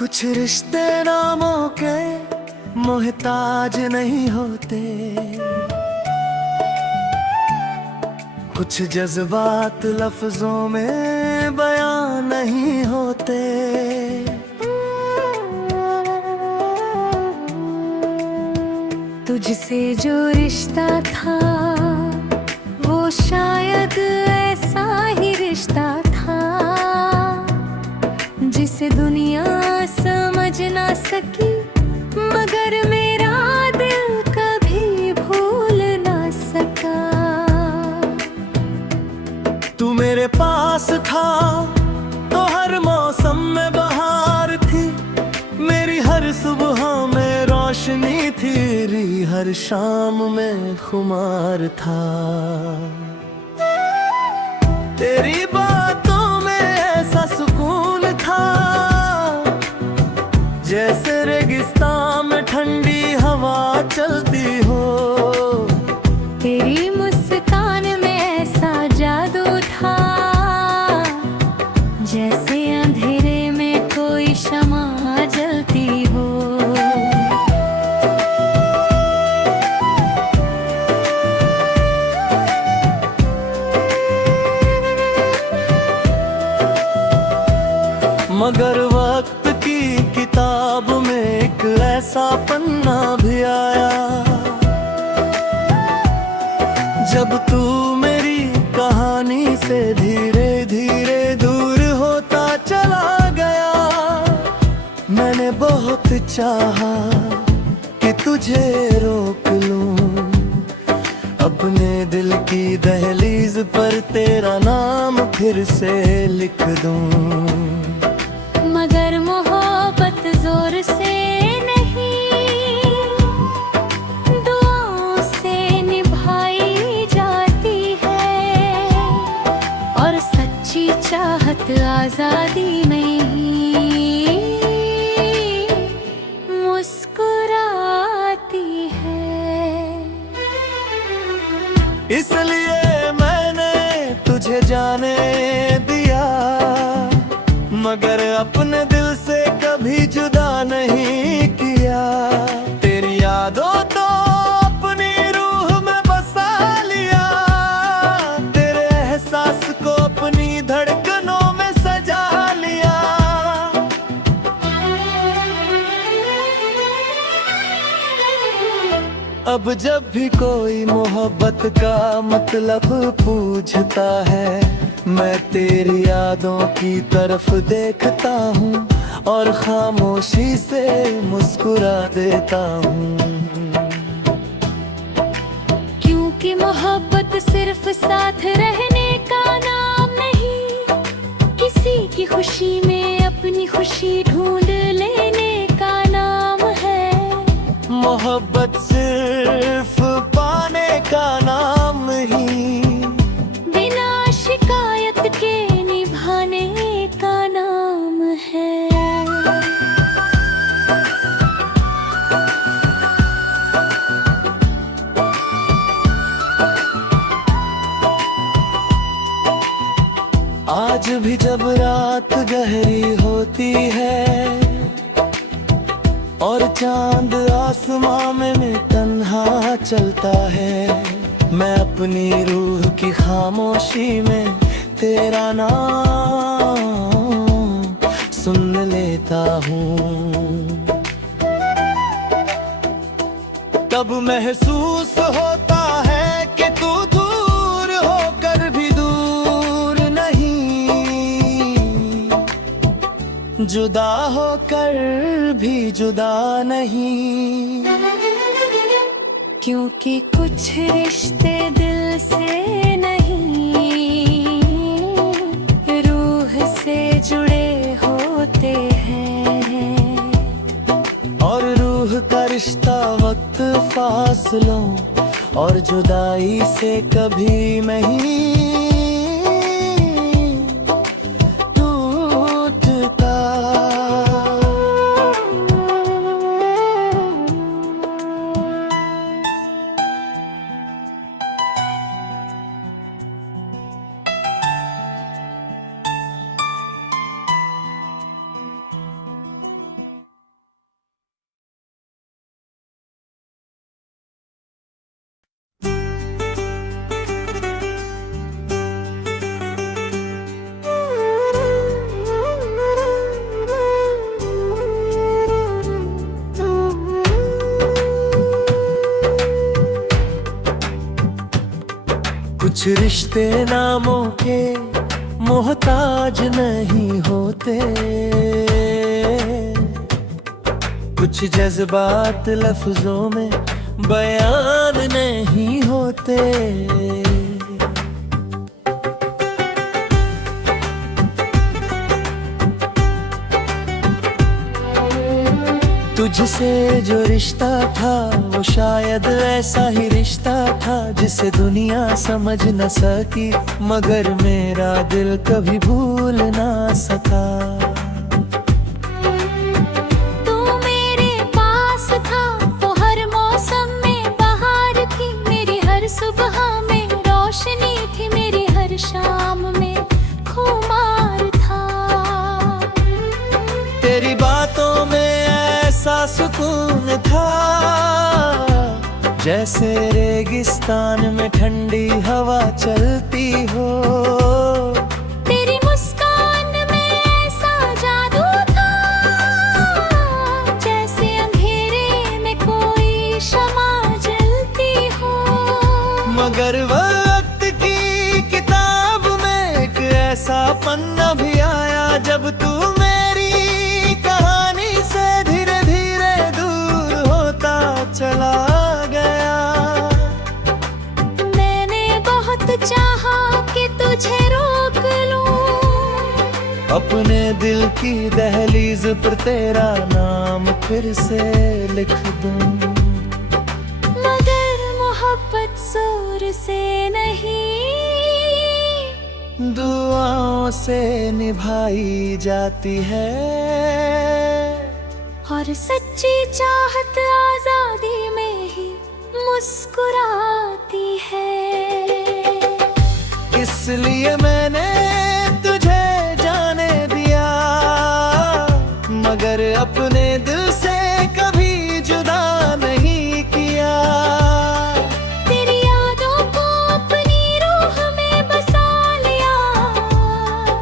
कुछ रिश्ते नामों के मोहताज नहीं होते, कुछ जज्बात लफ्जों में बयां नहीं होते। तुझसे जो रिश्ता था वो शायद ऐसा ही रिश्ता था जिसे दुनिया समझ ना सकी, मगर मेरा दिल कभी भूल ना सका। तू मेरे पास था तो हर मौसम में बहार थी, मेरी हर सुबह में रोशनी थी, हर शाम में खुमार था। तेरी बातों में ऐसा सुकून था जैसे रेगिस्तान में ठंडी हवा चलती हो। तेरी मुस्कान में ऐसा जादू था जैसे अंधेरे में कोई शमा जलती हो। मगर वक्त की किताब में एक ऐसा पन्ना भी आया जब तू मेरी कहानी से धीरे धीरे दूर होता चला गया। मैंने बहुत चाहा कि तुझे रोक लूं, अपने दिल की दहलीज पर तेरा नाम फिर से लिख दूं। मगर मोहब्बत जोर से नहीं, दुआओं से निभाई जाती है, और सच्ची चाहत आजादी में ही मुस्कुराती है। इसलिए मैंने तुझे जाने दिया, मगर अपने दिल से कभी जुदा नहीं किया। तेरी यादों तो अपनी रूह में बसा लिया, तेरे एहसास को अपनी धड़कनों में सजा लिया। अब जब भी कोई मोहब्बत का मतलब पूछता है, मैं तेरी यादों की तरफ देखता हूँ और खामोशी से मुस्कुरा देता हूँ। क्योंकि मोहब्बत सिर्फ साथ रहने का नाम नहीं, किसी की खुशी में अपनी खुशी ढूंढ लेने का नाम है। मोहब्बत सिर्फ पाने का नाम नहीं, बिना शिकायत के निभाने का नाम है। आज भी जब रात गहरी होती है और चांद आसमां में तन्हा चलता है, मैं अपनी रूह की खामोशी में तेरा नाम सुन लेता हूँ। तब महसूस होता है कि तू दूर होकर भी दूर नहीं, जुदा होकर भी जुदा नहीं। क्योंकि कुछ रिश्ते दिल से नहीं, रूह से जुड़े होते हैं, और रूह का रिश्ता वक्त फासलों और जुदाई से कभी नहीं कुछ रिश्ते नामों के मोहताज नहीं होते, कुछ जज्बात लफ्जों में बयान नहीं होते। तुझसे जो रिश्ता था वो शायद ऐसा ही रिश्ता था जिसे दुनिया समझ न सकी, मगर मेरा दिल कभी भूल ना सका। तू मेरे पास था तो हर मौसम में बहार थी, मेरी हर सुबह में रोशनी थी, मेरी हर शाम में खुमार था। तेरी बातों में ऐसा सुकून था जैसे रेगिस्तान में ठंडी हवा चलती हो। तेरी मुस्कान में ऐसा जादू था जैसे अंधेरे में कोई शमा जलती हो। मगर वक्त की किताब में एक ऐसा पन्ना भी आया जब तू मेरी कहानी से धीरे धीरे दूर होता चला गया। मैंने बहुत चाहा कि तुझे रोक लूं, अपने दिल की दहलीज पर तेरा नाम फिर से लिख दूं, मगर मोहब्बत जोर से नहीं, दुआओं से निभाई जाती है। और सच्ची चाहत आजादी में ही मुस्कुराती है। इसलिए मैंने तुझे जाने दिया, मगर अपने दिल से कभी जुदा नहीं किया। तेरी यादों को अपनी रूह में बसा लिया,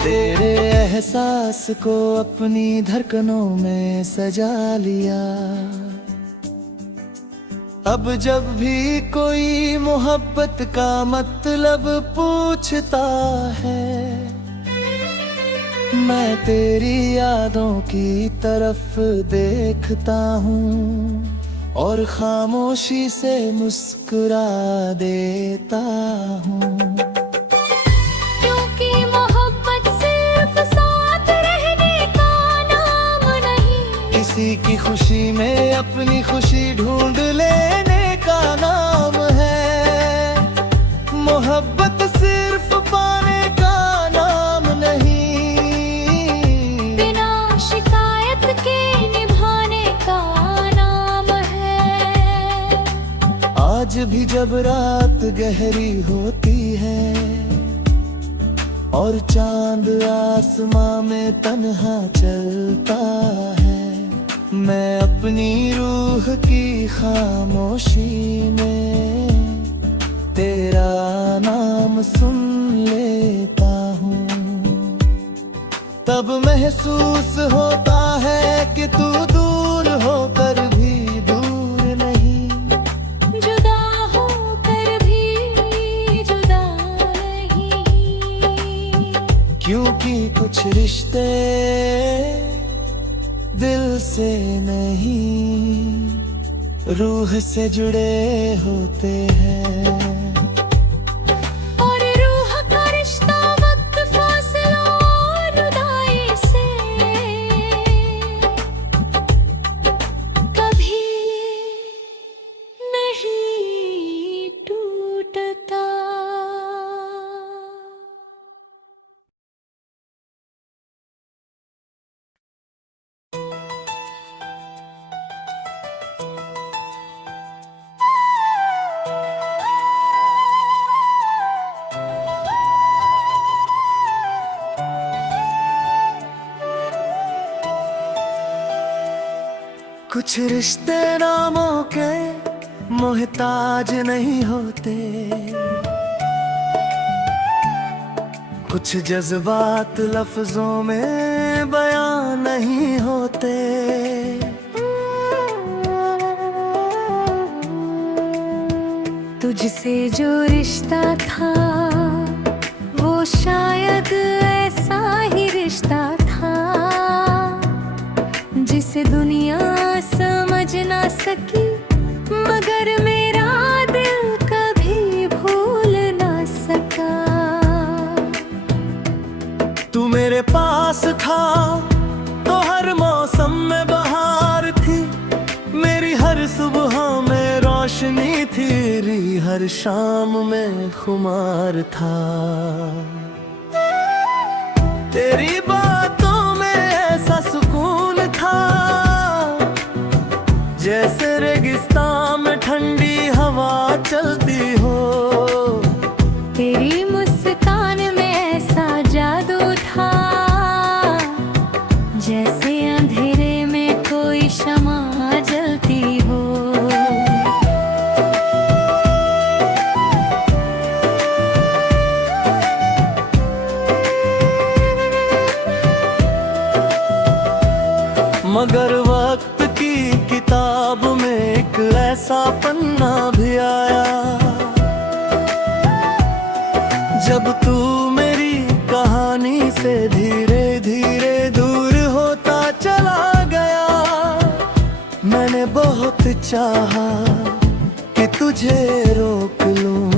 तेरे एहसास को अपनी धड़कनों में सजा लिया। अब जब भी कोई मोहब्बत का मतलब पूछता है, मैं तेरी यादों की तरफ देखता हूँ और खामोशी से मुस्कुरा देता हूँ। क्योंकि मोहब्बत सिर्फ साथ रहने का नाम नहीं, किसी की खुशी में अपनी खुशी ढूंढ लेने का नाम है। मोहब्बत सिर्फ पाने का नाम नहीं, बिना शिकायत के निभाने का नाम है। आज भी जब रात गहरी होती है और चांद आसमां में तन्हा चलता है, मैं अपनी रूह की खामोशी में तेरा नाम सुन लेता हूँ। तब महसूस होता है कि तू दूर होकर भी दूर नहीं, जुदा होकर भी जुदा नहीं। क्योंकि कुछ रिश्ते दिल से नहीं रूह से जुड़े होते हैं। और रूह का रिश्ता वक्त फासलों और जुदाई से कभी नहीं टूटता। कुछ रिश्ते नामों के मोहताज नहीं होते, कुछ जज्बात लफ्जों में बयां नहीं होते। तुझसे जो रिश्ता था शायद ऐसा ही रिश्ता था जिसे दुनिया समझ ना सकी, मगर मेरा दिल कभी भूल ना सका। तू मेरे पास था तो हर मौसम में बहार थी, मेरी हर सुबह में रोशनी थी, हर शाम में खुमार था। तेरी बातों में ऐसा सुकून था जैसे रेगिस्तान में ठंडी हवा चलती हो। तेरी मुस्कान में ऐसा जादू था जैसे अंधेरे में कोई शमा जलती हो। मगर वक्त की किताब में एक ऐसा पन्ना भी आया जब तू मेरी कहानी से धीरे धीरे दूर होता चला गया। मैंने बहुत चाहा कि तुझे रोक लूं,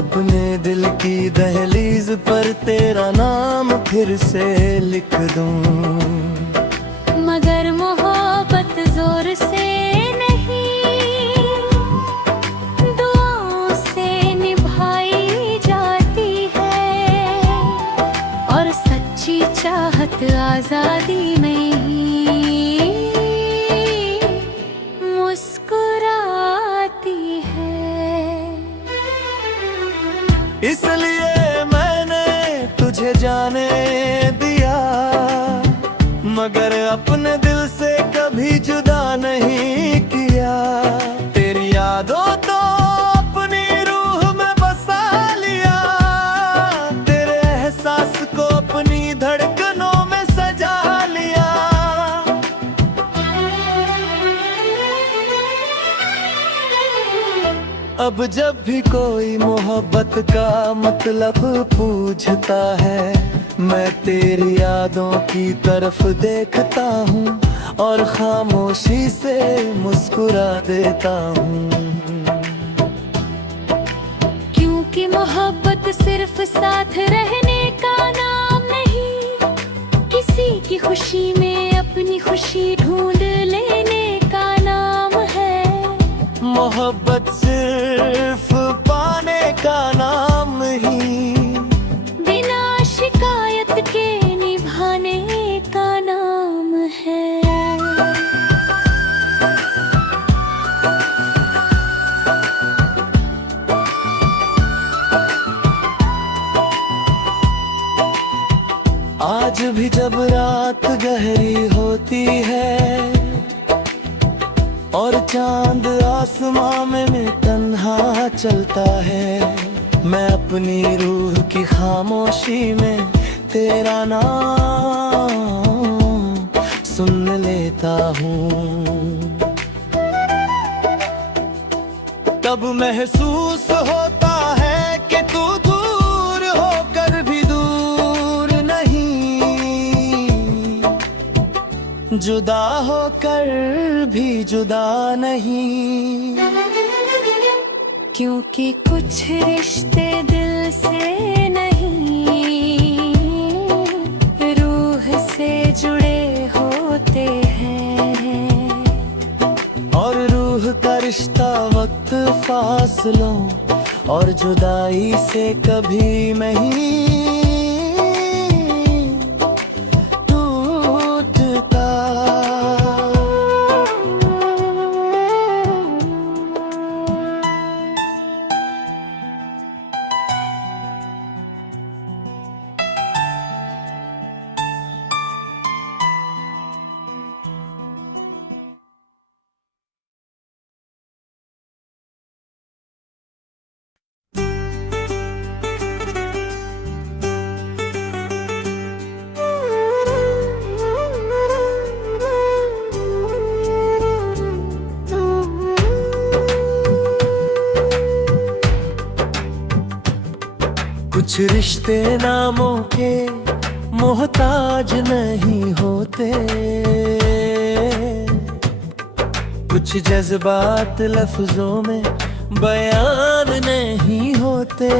अपने दिल की दहलीज पर तेरा नाम फिर से लिख दूं। मगर मोहब्बत जोर से नहीं, दुआओं से निभाई जाती है, और सच्ची चाहत आजादी में ही मुस्कुराती है। इसलिए मैंने तुझे जाने दिया, मगर अपने दिल से कभी जुदा नहीं किया। तेरी यादों तो अपनी रूह में बसा लिया, तेरे एहसास को अपनी धड़कनों में सजा लिया। अब जब भी कोई मोहब्बत का मतलब पूछता है, मैं तेरी यादों की तरफ देखता हूँ और खामोशी से मुस्कुरा देता हूँ। क्योंकि मोहब्बत सिर्फ साथ रहने का नाम नहीं, किसी की खुशी में अपनी खुशी ढूंढ लेने का नाम है। मोहब्बत सिर्फ पाने का नाम नहीं, बिना शिकायत के निभाने का नाम है। आज भी जब रात गहरी होती है और चांद आसमां में तन्हा चलता है, मैं अपनी रूह की खामोशी में तेरा नाम सुन लेता हूँ। तब महसूस होता है कि तू दूर होकर भी दूर नहीं, जुदा होकर भी जुदा नहीं। क्योंकि कुछ रिश्ते दिल से नहीं, रूह से जुड़े होते हैं, और रूह का रिश्ता वक्त फासलों और जुदाई से कभी नहीं टूटता। कुछ रिश्ते नामों के मोहताज नहीं होते, कुछ जज्बात लफ्जों में बयान नहीं होते।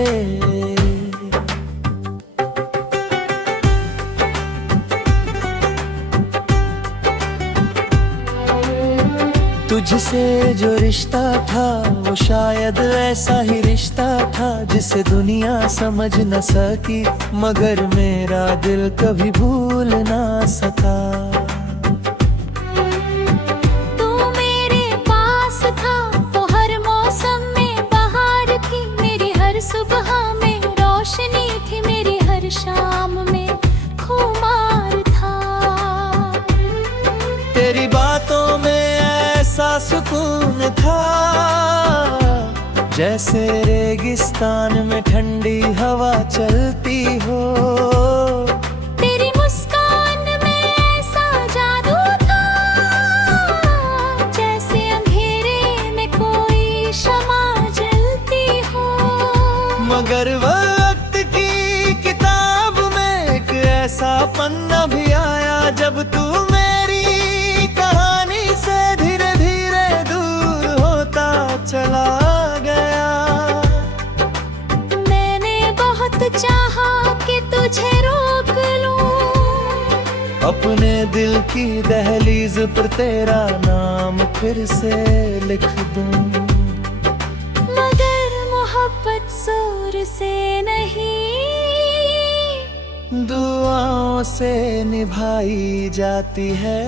तुझसे जो रिश्ता था वो शायद ऐसा ही रिश्ता था जिसे दुनिया समझ न सकी, मगर मेरा दिल कभी भूल ना सका। तू मेरे पास था तो हर मौसम में बहार थी, मेरी हर सुबह में रोशनी थी, मेरी हर शाम में खुमार था। तेरी बातों में ऐसा सुकून था जैसे रेगिस्तान में ठंडी हवा चलती हो। तेरी मुस्कान में ऐसा जादू था जैसे अंधेरे में कोई शमा जलती हो। मगर वक्त की किताब में एक ऐसा पन्ना भी आया जब तू मेरी कहानी से धीरे धीरे दूर होता चला गया। मैंने बहुत चाहा कि तुझे रोक लूं, अपने दिल की दहलीज पर तेरा नाम फिर से लिख दूं, मगर मोहब्बत जोर से नहीं, दुआओं से निभाई जाती है।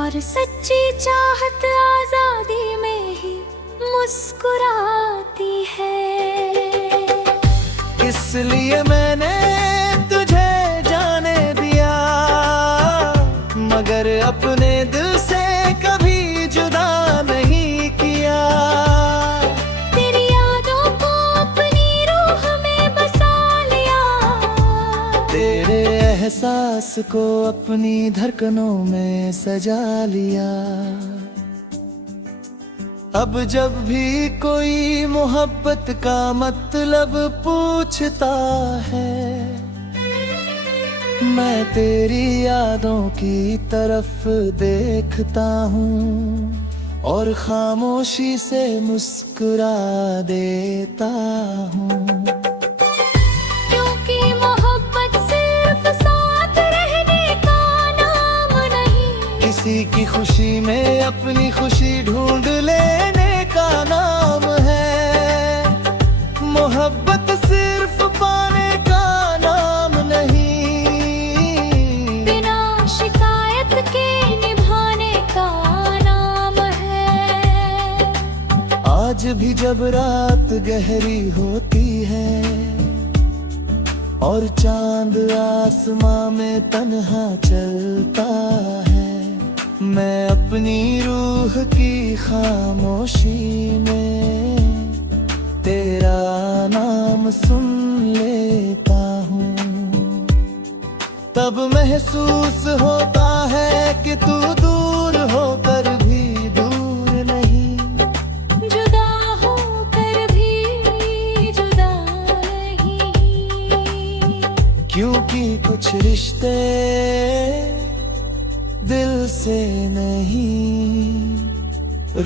और सच्ची चाहत आजादी में ही मुस्कुराती है। इसलिए मैंने तुझे जाने दिया, मगर अपने दिल से कभी जुदा नहीं किया। तेरी यादों को अपनी रूह में बसा लिया, तेरे एहसास को अपनी धड़कनों में सजा लिया। अब जब भी कोई मोहब्बत का मतलब पूछता है, मैं तेरी यादों की तरफ देखता हूँ और खामोशी से मुस्कुरा देता हूँ। क्योंकि मोहब्बत सिर्फ साथ रहने का नाम नहीं, किसी की खुशी में अपनी खुशी ढूंढ लेने का नाम है। मोहब्बत सिर्फ पाने का नाम नहीं, बिना शिकायत के निभाने का नाम है। आज भी जब रात गहरी होती है और चांद आसमां में तन्हा चलता है, मैं अपनी रूह की खामोशी में तेरा नाम सुन लेता हूँ। तब महसूस होता है कि तू दूर होकर भी दूर नहीं, जुदा होकर भी जुदा नहीं। क्योंकि कुछ रिश्ते दिल से नहीं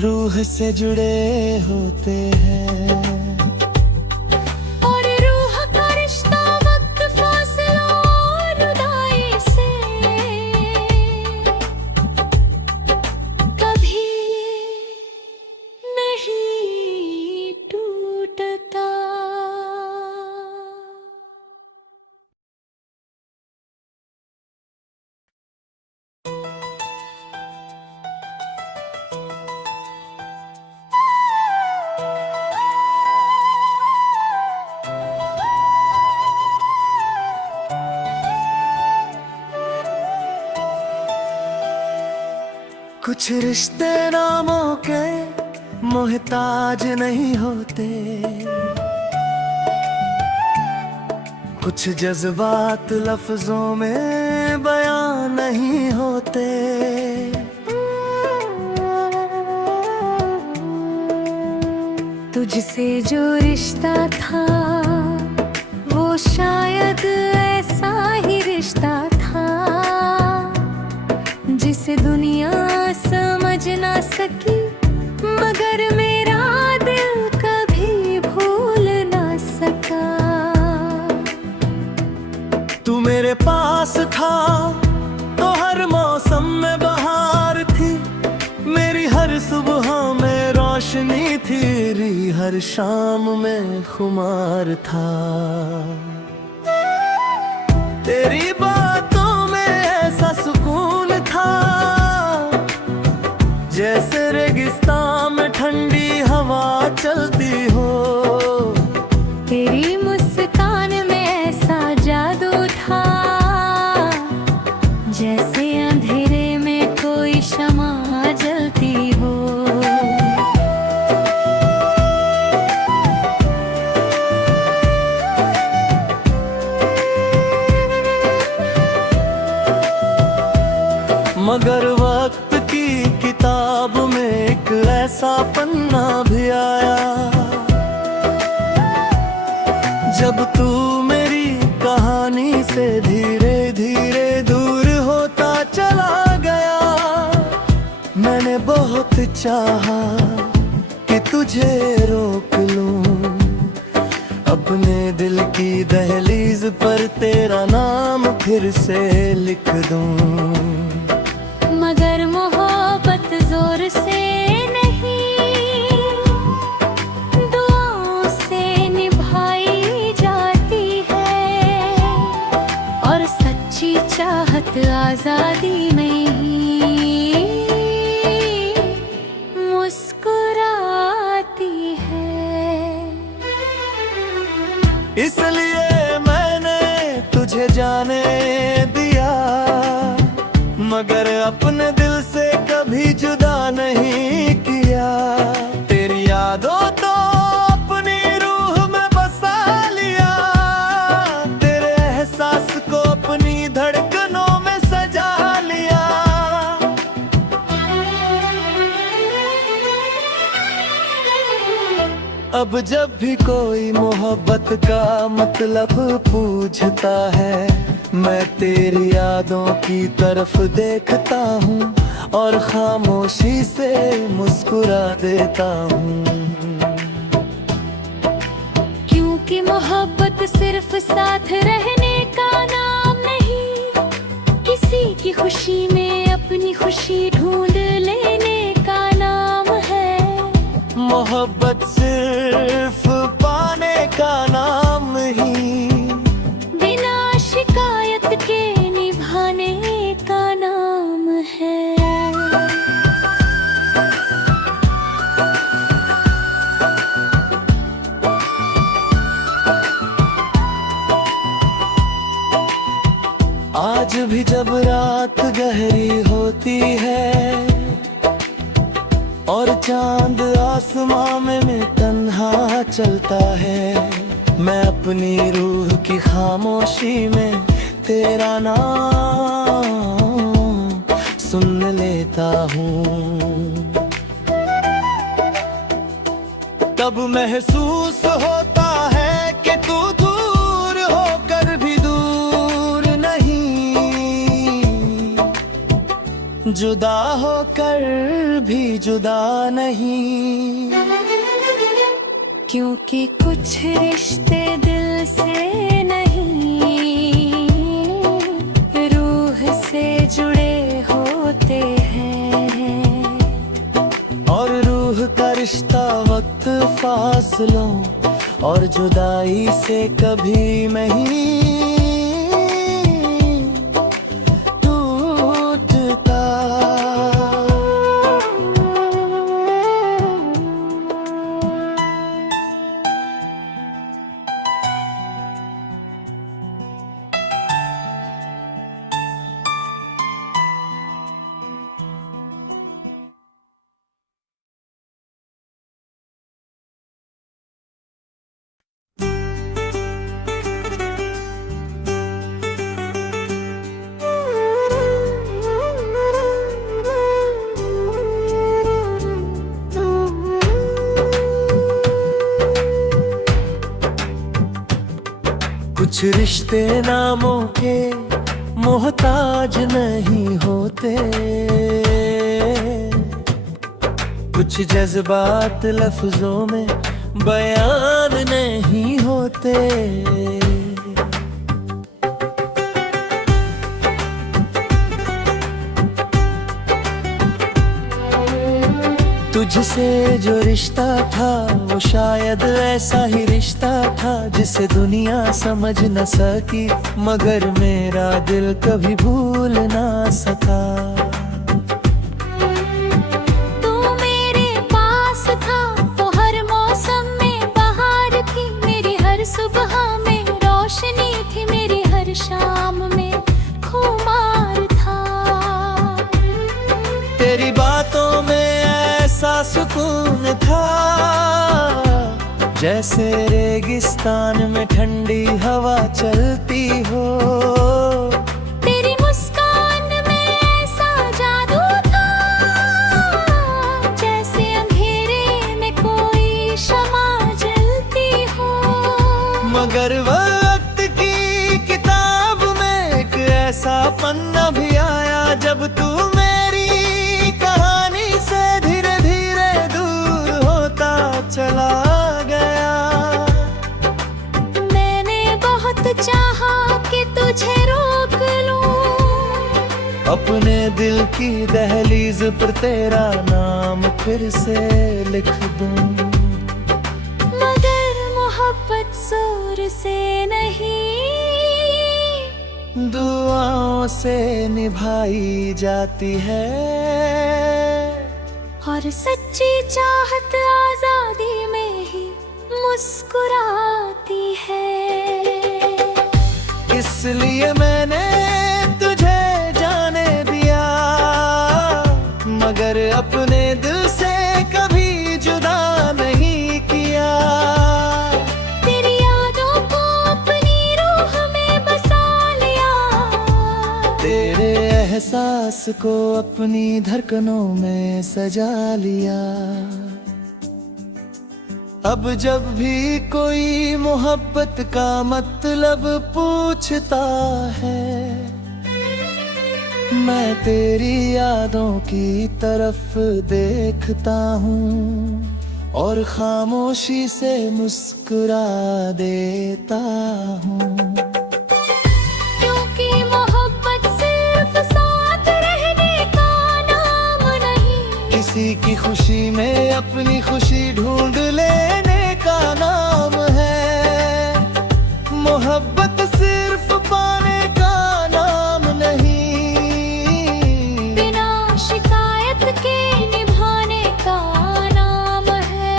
रूह से जुड़े होते हैं। और रूह का रिश्ता वक्त फासलों और जुदाई से कभी नहीं टूटता। कुछ रिश्ते नामों के मोहताज नहीं होते, कुछ जज्बात लफ्जों में बयां नहीं होते। तुझसे जो रिश्ता था वो शायद ऐसा ही रिश्ता था जिसे दुनिया समझ ना सकी, मगर मेरा दिल कभी भूल ना सका। तू मेरे पास था तो हर मौसम में बहार थी, मेरी हर सुबह में रोशनी थी, हर शाम में खुमार था। तेरी बातों में ऐसा सुकून था जैसे रेगिस्तान में ठंडी हवा चलती हो। तेरी मुस्कान में ऐसा जादू था जैसे अंधेरे में कोई शमा जलती हो। मगर वक्त की किताब में एक ऐसा पन्ना भी आया, जब तू मेरी कहानी से धीरे धीरे दूर होता चला गया। मैंने बहुत चाहा कि तुझे रोक लूं, अपने दिल की दहलीज पर तेरा नाम फिर से लिख दूं। मगर मोहब्बत जोर से नहीं, दुआओं से निभाई जाती है, और सच्ची चाहत आजादी में ही मुस्कुराती है। इसलिए मैंने तुझे जाने दिया, मगर अपने दिल से कभी जुदा नहीं किया। तेरी यादों तो अपनी रूह में बसा लिया, तेरे एहसास को अपनी धड़कनों में सजा लिया। अब जब भी कोई मोहब्बत का मतलब पूछता है, मैं तेरी यादों की तरफ देखता हूँ और खामोशी से मुस्कुरा देता हूँ। क्योंकि मोहब्बत सिर्फ साथ रहने का नाम नहीं, किसी की खुशी में अपनी खुशी ढूंढ लेने का नाम है। मोहब्बत सिर्फ पाने का नाम नहीं, बिना शिकायत के निभाने का नाम है। आज भी जब रात गहरी होती है और चांद आसमां में तन्हा चलता है, मैं अपनी रूह की खामोशी में तेरा नाम सुन लेता हूँ। तब महसूस होता है कि तू दूर होकर भी दूर नहीं, जुदा होकर भी जुदा नहीं। क्योंकि कुछ रिश्ते दिल से नहीं, रूह से जुड़े होते हैं, और रूह का रिश्ता वक्त, फासलों और जुदाई से कभी नहीं टूटता। रिश्ते नामों के मोहताज नहीं होते, कुछ जज्बात लफ्जों में बयान नहीं होते। तुझसे जो रिश्ता था वो शायद ऐसा ही रिश्ता था जिसे दुनिया समझ न सकी, मगर मेरा दिल कभी भूल ना सका। तू मेरे पास था तो हर मौसम में बहार थी, मेरी हर सुबह में रोशनी थी, मेरी हर शाम में खुमार था। तेरी बातों में ऐसा सुकून था जैसे रेगिस्तान में ठंडी हवा चलती हो। तेरी मुस्कान में ऐसा जादू था जैसे अंधेरे में कोई शमा जलती हो। मगर वक्त की किताब में एक ऐसा पन्ना भी आया जब तू मेरी कहानी से धीरे धीरे दूर होता चला गया। मैंने बहुत चाहा कि तुझे रोक लूं, अपने दिल की दहलीज पर तेरा नाम फिर से लिख दूं, मगर मोहब्बत जोर से नहीं दुआओं से निभाई जाती है। और सच्ची चाहत आजादी में ही मुस्कुराती है। इसलिए मैंने तुझे जाने दिया, मगर अपने दिल से कभी जुदा नहीं किया। तेरी यादों को अपनी रूह में बसा लिया, तेरे एहसास को अपनी धड़कनों में सजा लिया। अब जब भी कोई मोहब्बत का मतलब पूछता है, मैं तेरी यादों की तरफ देखता हूँ और खामोशी से मुस्कुरा देता हूँ। क्योंकि मोहब्बत सिर्फ साथ रहने का नाम नहीं, किसी की खुशी में अपनी खुशी ढूंढ लेने का नाम है। मोहब्बत सिर्फ पाने का नाम नहीं, बिना शिकायत के निभाने का नाम है।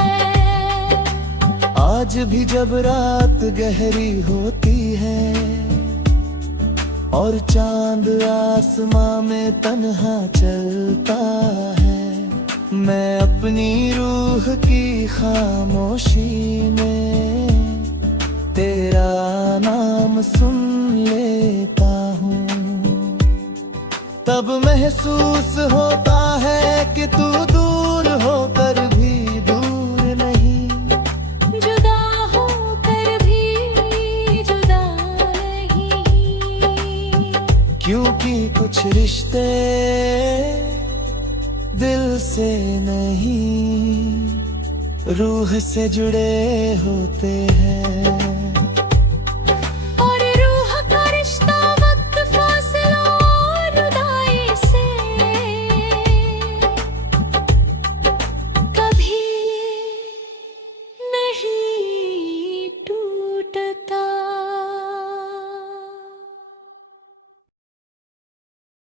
आज भी जब रात गहरी होती है और चांद आसमां में तन्हा चलता है, मैं अपनी रूह की खामोशी में तेरा नाम सुन लेता हूँ। तब महसूस होता है कि तू दूर होकर भी दूर नहीं, जुदा होकर भी जुदा नहीं। क्योंकि कुछ रिश्ते दिल से नहीं रूह से जुड़े होते हैं।